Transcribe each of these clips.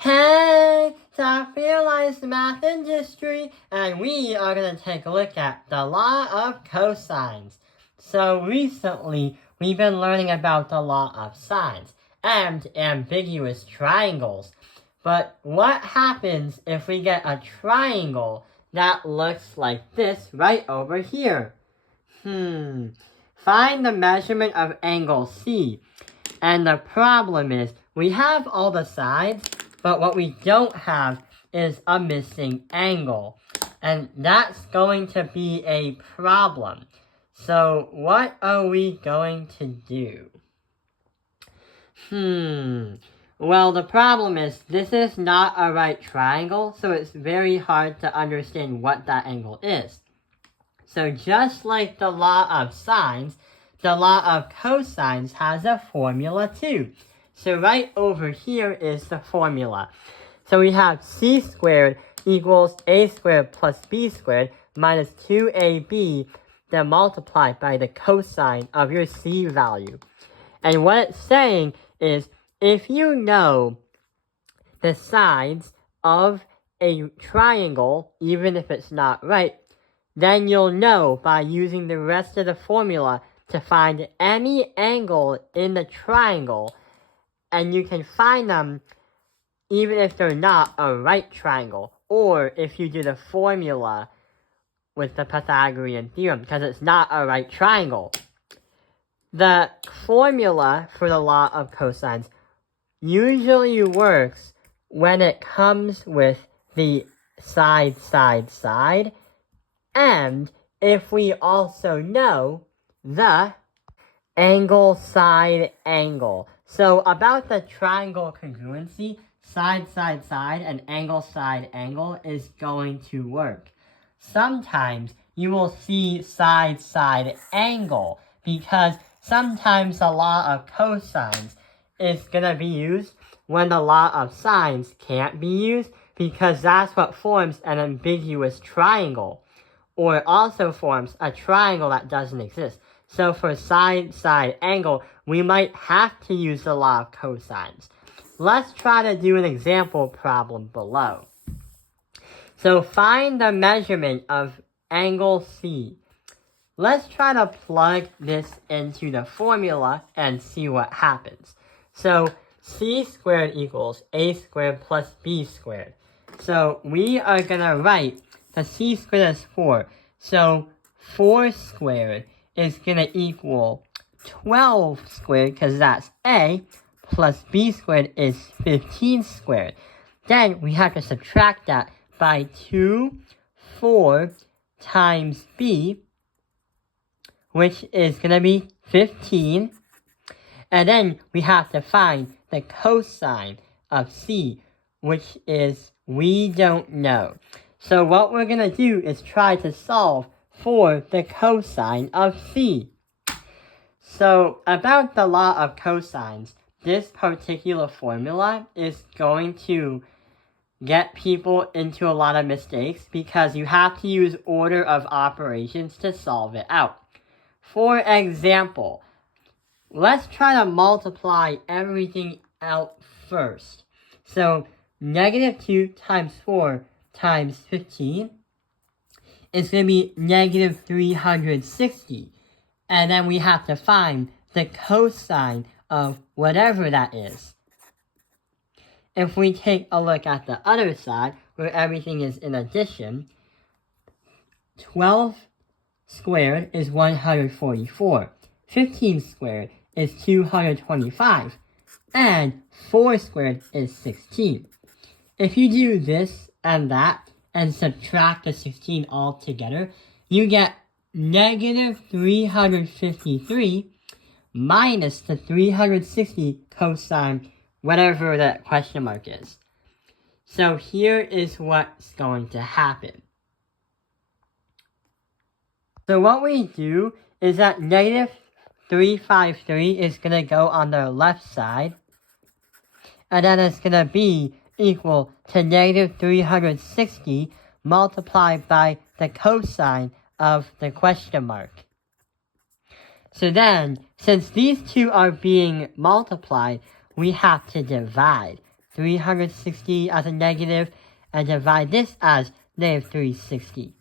Hey, it's our Realized Math Industry, and we are going to take a look at the law of cosines. So recently, we've been learning about the law of sines and ambiguous triangles. But what happens if we get a triangle that looks like this right over here? Find the measurement of angle C. And the problem is, we have all the sides, but what we don't have is a missing angle. And that's going to be a problem. So what are we going to do? Well, the problem is this is not a right triangle, so it's very hard to understand what that angle is. So just like the law of sines, the law of cosines has a formula too. So right over here is the formula. So we have c squared equals a squared plus b squared minus 2ab, then multiplied by the cosine of your c value. And what it's saying is, if you know the sides of a triangle, even if it's not right, then you'll know by using the rest of the formula to find any angle in the triangle, and you can find them even if they're not a right triangle, or if you do the formula with the Pythagorean theorem, because it's not a right triangle. The formula for the law of cosines usually works when it comes with the side, and if we also know the angle, side, angle. So about the triangle congruency, side, and angle, side, angle is going to work. Sometimes you will see side, angle, because sometimes the law of cosines is going to be used when the law of sines can't be used, because that's what forms an ambiguous triangle, or also forms a triangle that doesn't exist. So for side, angle, we might have to use the law of cosines. Let's try to do an example problem below. So find the measurement of angle C. Let's try to plug this into the formula and see what happens. So c squared equals a squared plus b squared. So we are going to write the c squared is 4. So 4 squared is going to equal 12 squared, because that's a, plus b squared is 15 squared. Then we have to subtract that by 4 times b, which is going to be 15. And then we have to find the cosine of c, which is we don't know. So what we're going to do is try to solve for the cosine of c. So about the law of cosines, this particular formula is going to get people into a lot of mistakes because you have to use order of operations to solve it out. For example, let's try to multiply everything out first. So negative 2 times 4 times 15 is going to be negative 360. And then we have to find the cosine of whatever that is. If we take a look at the other side, where everything is in addition, 12 squared is 144. 15 squared is 225. And 4 squared is 16. If you do this and that, and subtract the 16 all together, you get negative 353 minus the 360 cosine, whatever that question mark is. So here is what's going to happen. So what we do is that negative 353 is going to go on the left side, and then it's going to be equal to negative 360 multiplied by the cosine of the question mark. So then, since these two are being multiplied, we have to divide. 360 as a negative, and divide this as negative 360.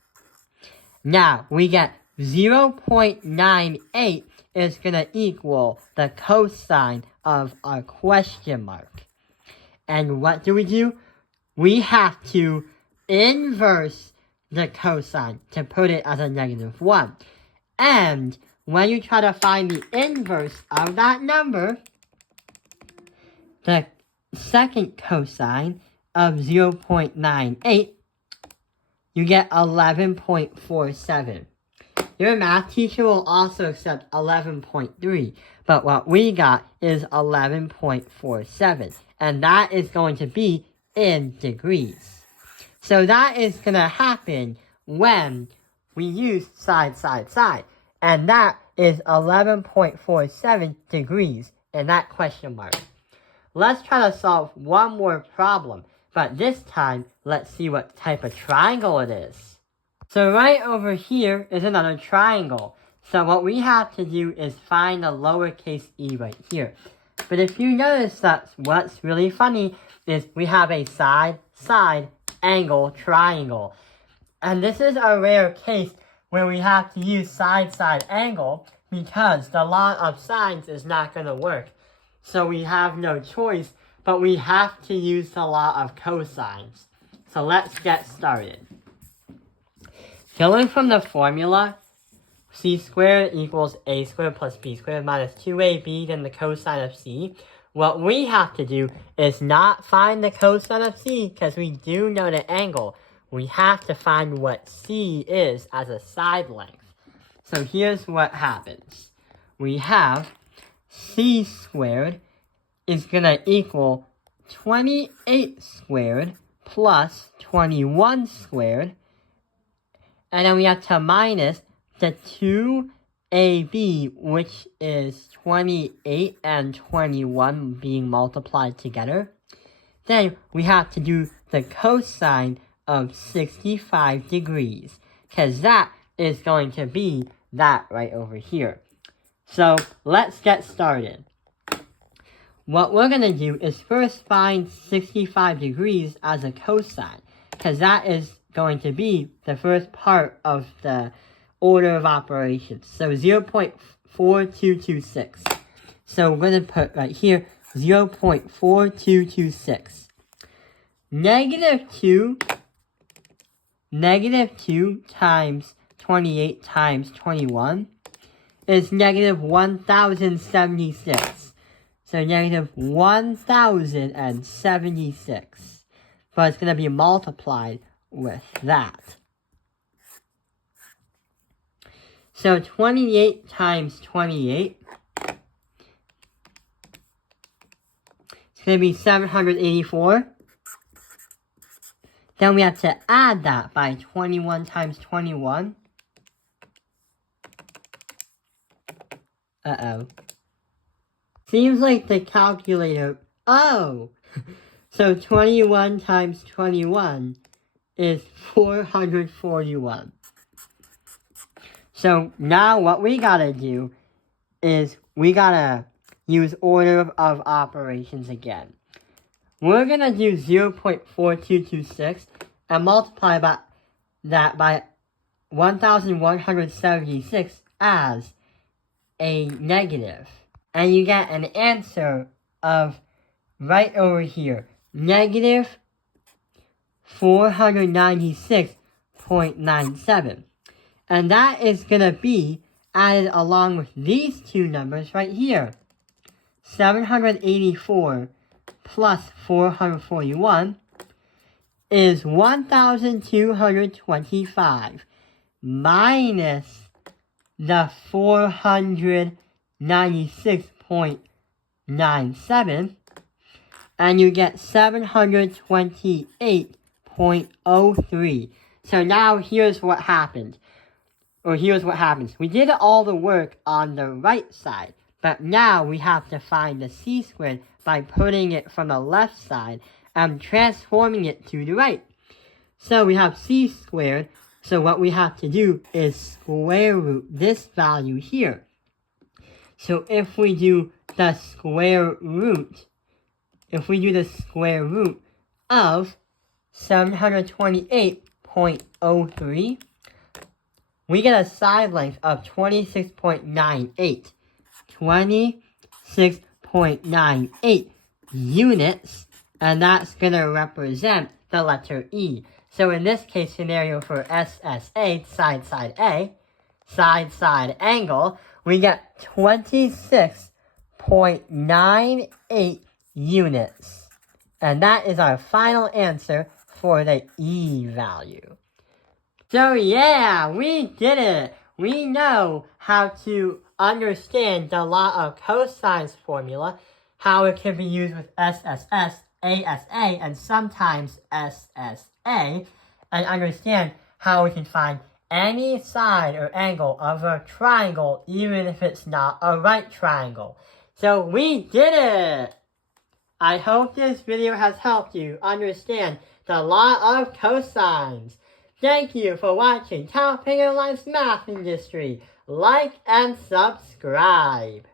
Now, we get 0.98 is going to equal the cosine of our question mark. And what do? We have to inverse the cosine to put it as a negative 1. And when you try to find the inverse of that number, the second cosine of 0.98, you get 11.47. Your math teacher will also accept 11.3, but what we got is 11.47, and that is going to be in degrees. So that is going to happen when we use side, side, side, and that is 11.47 degrees in that question mark. Let's try to solve one more problem, but this time, let's see what type of triangle it is. So right over here is another triangle. So what we have to do is find the lowercase e right here. But if you notice that what's really funny is we have a side, side, angle, triangle. And this is a rare case where we have to use side, side, angle because the law of sines is not going to work. So we have no choice, but we have to use the law of cosines. So let's get started. Going from the formula, c squared equals a squared plus b squared minus 2ab, then the cosine of c. What we have to do is not find the cosine of c because we do know the angle. We have to find what c is as a side length. So here's what happens. We have c squared is going to equal 28 squared plus 21 squared. And then we have to minus the 2ab, which is 28 and 21 being multiplied together. Then we have to do the cosine of 65 degrees, because that is going to be that right over here. So let's get started. What we're going to do is first find 65 degrees as a cosine, because that is going to be the first part of the order of operations. So 0.4226. So we're going to put right here 0.4226. Negative 2 times 28 times 21 is negative 1076. So negative 1076. But it's going to be multiplied with that. So 28 times 28, it's going to be 784. Then we have to add that by 21 times 21. Uh-oh. Seems like the calculator... Oh! So 21 times 21 is 441. So now what we gotta do is we gotta use order of operations again. We're gonna do 0.4226 and multiply that by 1176 as a negative. And you get an answer of right over here, negative 496.97. And that is going to be added along with these two numbers right here. 784 plus 441 is 1,225 minus the 496.97, and you get 728.03. So now here's what happened. Here's what happens. We did all the work on the right side, but now we have to find the c squared by putting it from the left side and transforming it to the right. So we have c squared, so what we have to do is square root this value here. So if we do the square root if we do the square root of 728.03, we get a side length of 26.98. 26.98 units, and that's going to represent the letter E. So in this case scenario for SSA, side angle, we get 26.98 units. And that is our final answer for the E value. So yeah, we did it! We know how to understand the law of cosines formula, how it can be used with SSS, ASA, and sometimes SSA, and understand how we can find any side or angle of a triangle even if it's not a right triangle. So we did it! I hope this video has helped you understand the law of cosines. Thank you for watching Top Life's Math Industry. Like and subscribe.